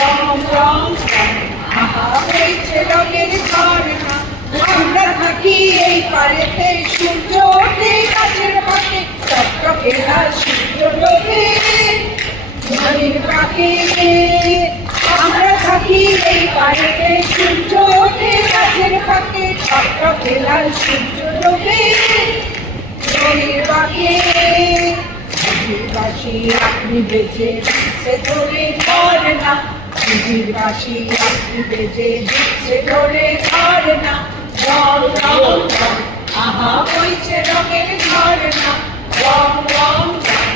রং রং রং, আহা হয়েছে রঙের ঝর্ণা। আমরা থাকি এই পারেতে, সূর্য ওঠে গাছের পাশে, টকটকে লাল সূর্য ডোবে নদীর পাকে। আমরা থাকি এই পারেতে, সূর্য ওঠে গাছের পাকে, টকটকে লাল সূর্য ডোবে নদীর পাকে। বাঁশি আপনি বেজে দিচ্ছে ধরে ধরে না, দিদির বাঁশি আপনি বেজে দিচ্ছে ধরে ধরে না। রং রং রং, আহা বইছে রঙের ঝর্ণা। রং রং রং,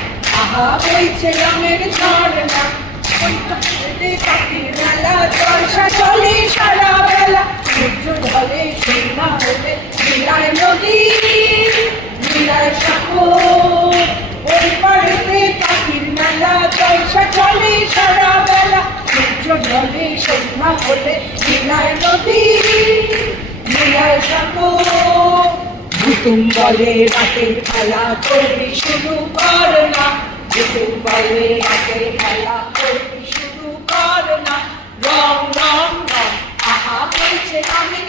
আহা বইছে রঙের ঝর্ণা। ওই পাখিতে পাখির মেলা, জলসা চলে সারা বেলা, সূর্য ঢলে সন্ধ্যা হলে নীলায় নদী নীলায় সাগর। ওই পাড়েতে পাখির মেলা, জলসা চলে সারা বেলা, সূর্য ঢলে সন্ধ্যা হলে নীলায় নদী নীলায় সাগর। হুতুম বলে রাতের খেলা করবি শুরু কর না, হুতুম বলে রাতের খেলা করবি শুরু কর না। রং রং রং, আহা বইছে রঙের